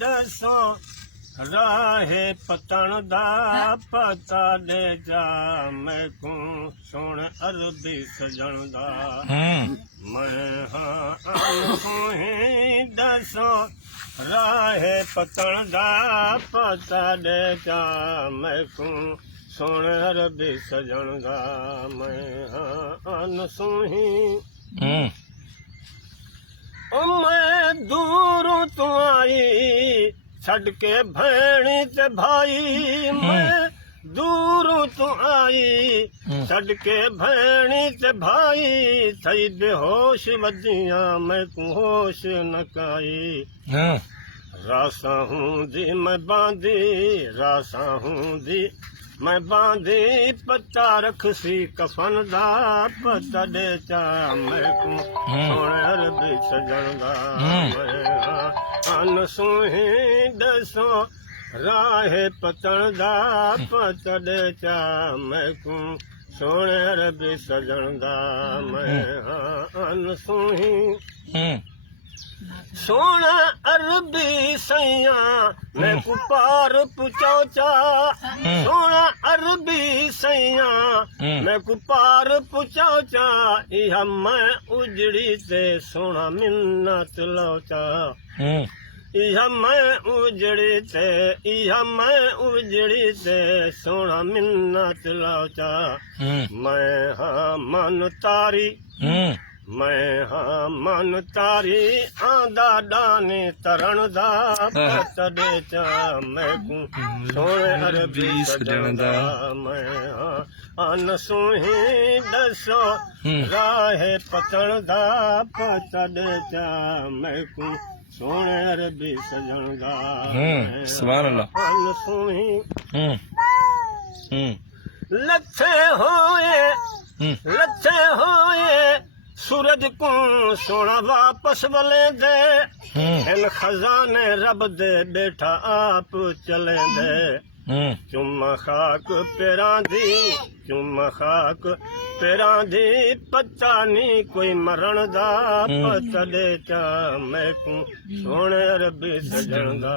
दसो राहे पतन दा पता दे जा मैं को सुन अरबी सजन दा मैं हाँ दसो राहे पतन दा पता दे जा मैं को सुन अरबी सजन दा मैं हाँ सुही मैं दूरों तो आई छड़ के भैणी ते भाई मैं दूरों तो आई छड़ के भैणी ते भाई थई बेहोश वजिया मैं को होश न काई रासा हूँ दी मैं बांधी रासा हूँ दी मैं बांधी पता रखसी कफन दा पता दे चा मैं को सोने अरबी सजन दा अन सुही दसो राहे पतन दा पता दे चा मैं को सोने अरबी सजन दा मैं अन सुही सोना अरबी सैया मैं को पार पुचाओ चा सोना अरबी सैया मैं को पार पुचाओ चा इहा मैं उजड़ी ते सोना मिन्नत लो चा इहा मैं उजड़ी ते सोना मिन्नत लो चा मैं हाँ मन तारी मैं हाँ मन तारी आंदा डाने तरण दा पता दे चा मैं को सोने अरबी सजन दा मैं हाँ अन सुही दसो राहे पतन दा पता दे चा मैं को सोने अरबी सजन दा सुभान अल्लाह अन सुही लथे होए सूरज को सोना वापस वले दे इन खजाने रब दे बेटा आप चले दे चुम्मा खाक पेरां दी पता नी कोई मरण दा पता दे चा मैं को सोने अरबी सजन दा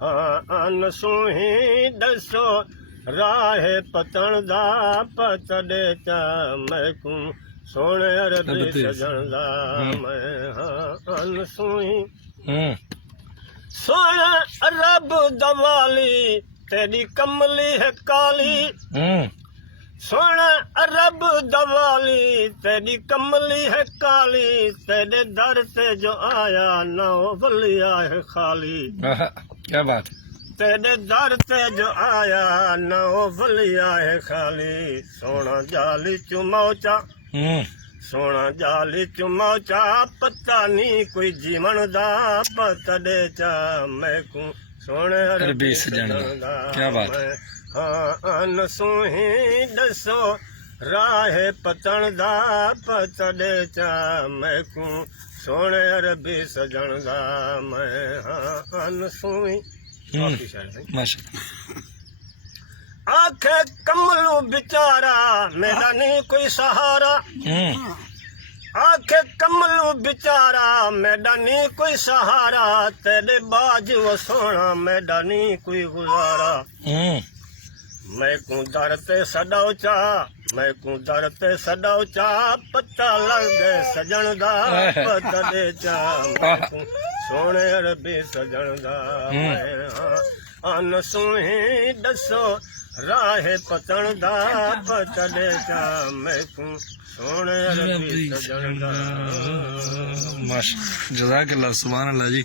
हाँ अन सुही दसो राहे पतन दा पता दे चा मैं को सोने अरबी सजन दा मैं हाँ अन सुही सोना रब दवाली तेरी कमली है काली सोना रब दवाली तेरी कमली है काली तेरे दर से जो आया ना वलिया है खाली क्या बात तेरे दर से जो आया ना वलिया है खाली सोना जाली चुमौचा सोना जाली चुमौचा पता नी कोई जीवन दा पता दे चा मैं को सोने अरबी सजन दा क्या बात हाँ अन सुही दसो राहे पतन दा पता दे चा मैं को सोने अरबी सजन दा मैं हाँ अन सुही आखे कमलू बेचारा मेरा नहीं कोई सहारा आखे कमलू बेचारा मेरा नहीं कोई सहारा तेरे बाज वो सोना मेरा नहीं कोई गुजारा मैं को दर ते सदाओ चा मैं को दर ते सदाओ चा पता लग गए सजन दा पता दे चा मैं को सोने अरबी सजन दा अन सुही दसो राहे पतन दा पता दे चा मैं को सोने अरबी सजन दा माशा जज़ाकल्लाह सुभान अल्लाह जी।